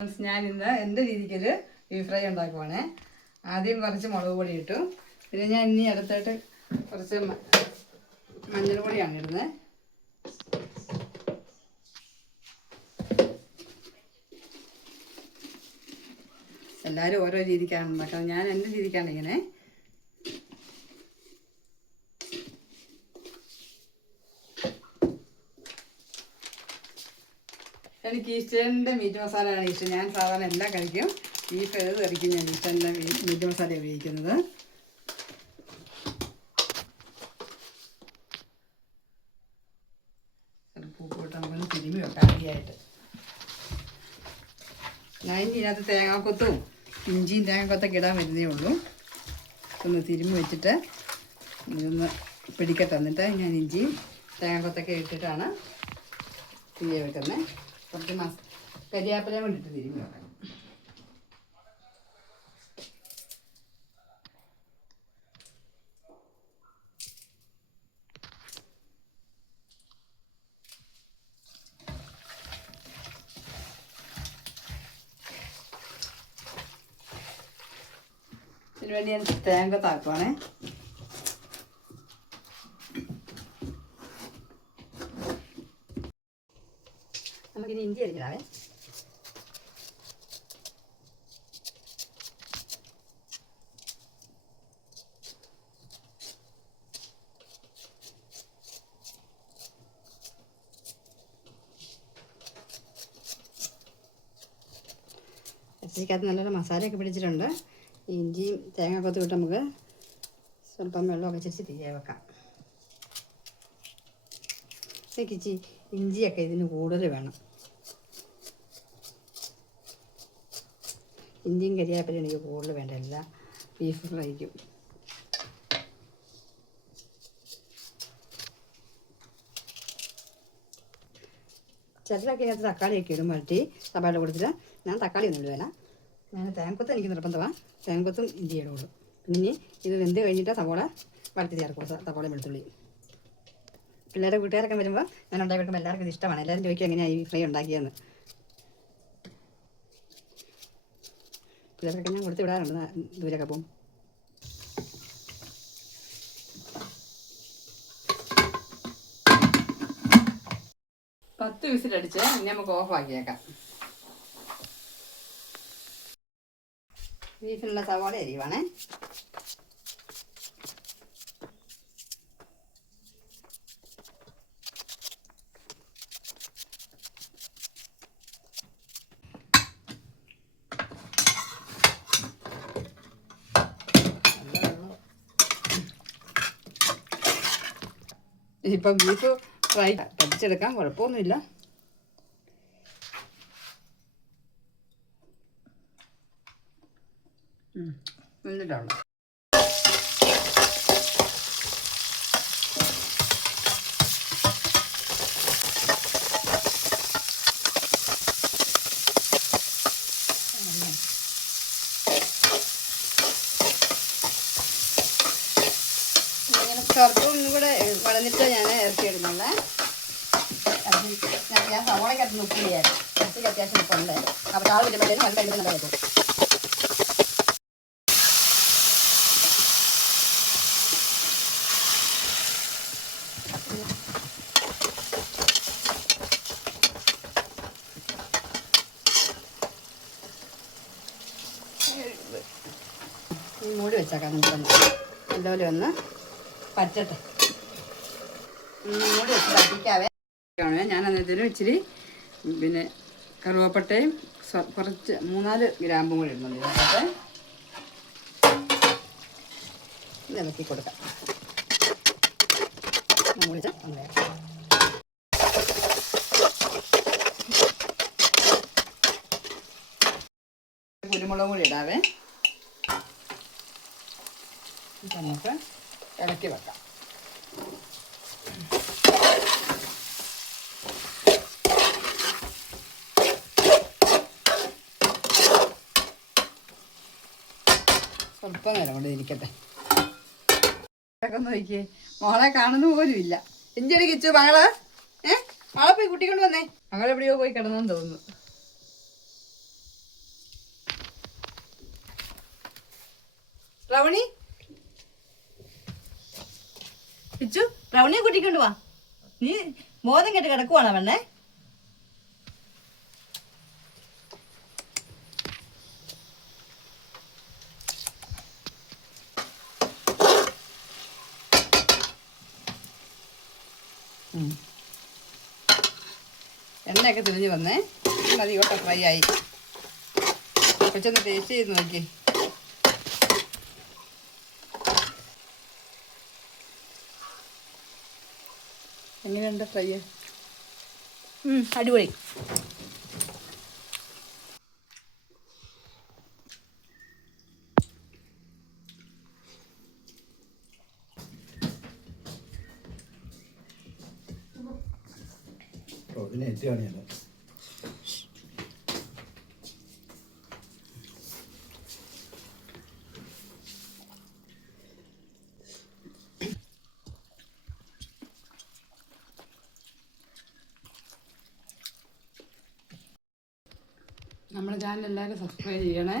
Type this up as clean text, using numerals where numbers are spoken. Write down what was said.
ഞാൻ ഇന്ന് എൻ്റെ രീതിക്കൊരു ബീഫ് ഫ്രൈ ഉണ്ടാക്കുവാണേ. ആദ്യം കുറച്ച് മുളക് പൊടി ഇട്ടു. പിന്നെ ഞാൻ ഇനി അടുത്തായിട്ട് കുറച്ച് മഞ്ഞൾ പൊടിയാണ് ഇടുന്നത്. എല്ലാവരും ഓരോ രീതിക്കാണ് ഉണ്ടാക്കുന്നത്. ഞാൻ എൻ്റെ രീതിക്കാണ് ഇങ്ങനെ. എനിക്ക് ഈസ്റ്റേണിൻ്റെ മീറ്റ് മസാലയാണ് ഇഷ്ടം. ഞാൻ സാധാരണ എല്ലാം കഴിക്കും. ബീഫ് ഏത് കറിക്കും ഞാൻ ഈസ്റ്റേണിൻ്റെ മീറ്റ് മസാല ഉപയോഗിക്കുന്നത്. ചിലപ്പോൾ ഉപ്പിട്ട് നമുക്കൊന്ന് തിരുമ്മി വെക്കാം ആദ്യമായിട്ട്. ഞാൻ ഇതിനകത്ത് തേങ്ങാക്കൊത്തും ഇഞ്ചിയും തേങ്ങാക്കൊത്തൊക്കെ ഇടാൻ വരുന്നേ ഉള്ളൂ. ഒന്ന് തിരുമ്മി വെച്ചിട്ട് ഇതൊന്ന് പിടിക്കട്ടെ. എന്നിട്ട് ഞാൻ ഇഞ്ചിയും തേങ്ങാക്കൊത്തൊക്കെ ഇട്ടിട്ടാണ് തിരികെ വെക്കുന്നത്. കുറച്ച് കരിയാപ്പിലയും കൊണ്ടിട്ട് തിരുമ്മി വെക്കാം. ഇതിന് വേണ്ടി ഞാൻ തേങ്ങ താക്കുവാണേ. നമുക്കിനി ഇഞ്ചി അരിക്കണേ. ഇറച്ചിക്കകത്ത് നല്ലൊരു മസാലയൊക്കെ പിടിച്ചിട്ടുണ്ട്. ഇഞ്ചിയും തേങ്ങാക്കൊത്തും ഇട്ട് നമുക്ക് സ്വല്പം വെള്ളമൊക്കെ ചേർത്ത് തിരികെ വെക്കാം. ഇച്ചിരി ഇഞ്ചിയൊക്കെ ഇതിന് കൂടുതൽ വേണം. ഇഞ്ചിയും കരിയാപ്പിലയും എനിക്ക് കൂടുതൽ വേണ്ട എല്ലാ ബീഫ് ഫ്രൈക്കും. ചിലരൊക്കെ ഇതിനകത്ത് തക്കാളിയൊക്കെ ഇടും വഴറ്റി സവാള കൊടുത്തിട്ട്. ഞാൻ തക്കാളി ഒന്നും ഇടുകയില്ല. ഞാൻ തേങ്ങക്കൊത്ത് എനിക്ക് നിർബന്ധമാണ്. തേങ്ങക്കൊത്തും ഇഞ്ചി ഇടുള്ളൂ. പിന്നെ ഇത് വെന്ത് കഴിഞ്ഞിട്ട് സവാള വഴറ്റി ചേർക്കും. സവാള വെളുത്തുള്ളി. പിള്ളേരുടെ വീട്ടുകാരൊക്കെ വരുമ്പോൾ ഞാൻ ഉണ്ടാക്കി വെക്കുമ്പോൾ എല്ലാവർക്കും ഇത് ഇഷ്ടമാണ്. എല്ലാവരും ചോദിക്കും എങ്ങനെയാണ് ഈ ഫ്രൈ ഉണ്ടാക്കിയെന്ന്. പിള്ളേർക്കൊക്കെ ഞാൻ കൊടുത്ത് വിടാറുണ്ട് ദൂരൊക്കെ പോകും. പത്ത് വിസിലടിച്ച് ഇനി നമുക്ക് ഓഫാക്കിയേക്കാം. ബീഫിനുള്ള സവാള അരിയുവാണേ. ഇപ്പം ബീഫ് ഫ്രൈ പതിച്ചെടുക്കാം, കുഴപ്പമൊന്നുമില്ല. എന്നിട്ടാണ് കറുപ്പ് ഒന്നും കൂടെ വളഞ്ഞിട്ട് ഞാൻ ഇറക്കിയിടുന്നുള്ളേ. ഞാൻ സവോളയ്ക്കകത്ത് ഉപ്പ് ചെയ്യാറ്. ഇറച്ചിക്ക് അത്യാവശ്യം ഉപ്പുണ്ട്. അപ്പോൾ താഴെ വരുമ്പോഴത്തേനും നല്ല കഴിയുമ്പോൾ നല്ല വരും. മൂടി വെച്ചേക്കാം. നമുക്കൊന്ന് നല്ലപോലെ ഒന്ന് പറ്റട്ടെ. മൂടി വെച്ച് പറ്റിക്കാവേ. ഞാൻ അന്നേരത്തേനും ഇച്ചിരി പിന്നെ കറുവപ്പട്ടയും കുറച്ച് 3-4 ഗ്രാമ്പും കൂടി ഇടുന്നുണ്ട്. ഇതിനകത്ത് ഇളക്കി കൊടുക്കാം. കുരുമുളകും കൂടി ഇടാവേ. നമുക്ക് ഇളക്കി വെക്കാം. സ്വല്പം നേരം കൊണ്ട് ഇരിക്കട്ടെ. നോക്കിയേ, മോളെ കാണുന്ന പോലും ഇല്ല. ഇഞ്ചടി കിച്ചു മകള്. മകളെ പോയി കുട്ടിക്കൊണ്ട് വന്നേ. മകളെവിടെയോ പോയി കിടന്നെന്ന് തോന്നുന്നു. റവണി പിച്ചു റവണിയെ കൂട്ടിക്കൊണ്ട് വാ. നീ ബോധം കെട്ട് കിടക്കുവാണോ പെണ്ണേ? എണ്ണയൊക്കെ തിരിഞ്ഞ് വന്നേ. മതി കേട്ടോ, ഫ്രൈ ആയി. കൊച്ചൊന്ന് ടേസ്റ്റ് ചെയ്ത് നോക്കി. എങ്ങനെയുണ്ട് ഫ്രൈ? അടിപൊളി. ഇതിനെ എത്തി കാണിയല്ല. നമ്മുടെ ചാനൽ എല്ലാവരും സബ്സ്ക്രൈബ് ചെയ്യണേ.